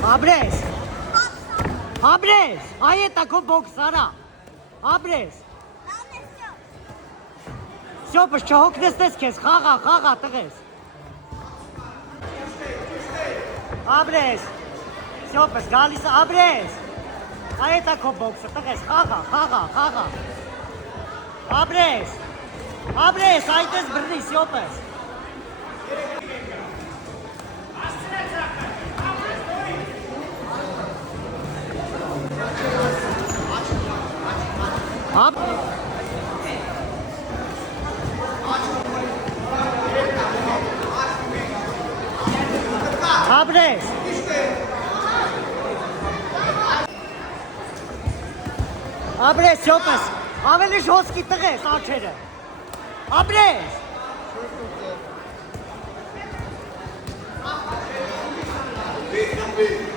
Ապրես։ Ապրես։ Այ է տակո բոքս արա։ Ապրես։ Շոպս չհոգնեցնես քեզ, խաղա տղես։ Ապրես։ Շոպս գալիս ապրես։ Այ է տակո բոքսը, տղես, խաղա։ Ապրես։ Ապրես, այդպես բռնի, շոպս։ Ապրես։ Ապրես, շոպս, ավելի շոսկի տղես աչերը։ Ապրես։ Big.